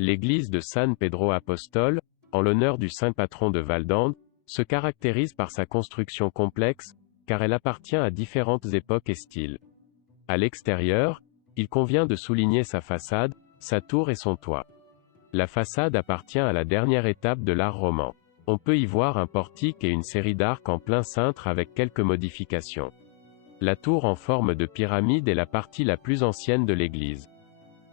L'église de San Pedro Apostol, en l'honneur du saint patron de Valdande, se caractérise par sa construction complexe, car elle appartient à différentes époques et styles. À l'extérieur, il convient de souligner sa façade, sa tour et son toit. La façade appartient à la dernière étape de l'art roman. On peut y voir un portique et une série d'arcs en plein cintre avec quelques modifications. La tour en forme de pyramide est la partie la plus ancienne de l'église.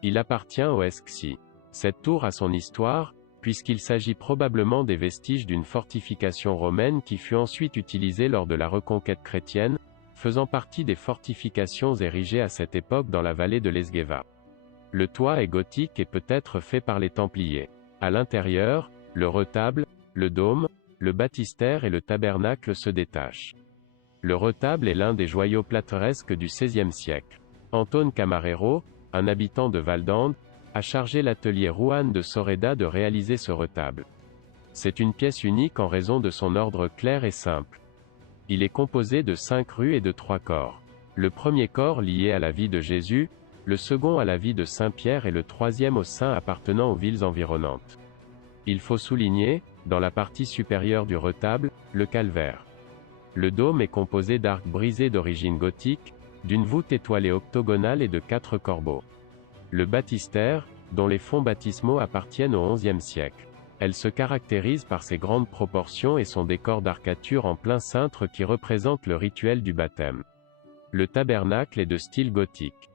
Il appartient au Escsi. Cette tour a son histoire, puisqu'il s'agit probablement des vestiges d'une fortification romaine qui fut ensuite utilisée lors de la reconquête chrétienne, faisant partie des fortifications érigées à cette époque dans la vallée de l'Esgueva. Le toit est gothique et peut être fait par les Templiers. À l'intérieur, le retable, le dôme, le baptistère et le tabernacle se détachent. Le retable est l'un des joyaux plateresques du XVIe siècle. Antone Camarero, un habitant de Valdande, a chargé l'atelier Juan de Soreda de réaliser ce retable. C'est une pièce unique en raison de son ordre clair et simple. Il est composé de 5 rues et de 3 corps. Le premier corps lié à la vie de Jésus, le second à la vie de Saint-Pierre et le troisième aux saints appartenant aux villes environnantes. Il faut souligner, dans la partie supérieure du retable, le calvaire. Le dôme est composé d'arcs brisés d'origine gothique, d'une voûte étoilée octogonale et de 4 corbeaux. Le baptistère, dont les fonds baptismaux appartiennent au XIe siècle. Elle se caractérise par ses grandes proportions et son décor d'arcature en plein cintre qui représente le rituel du baptême. Le tabernacle est de style gothique.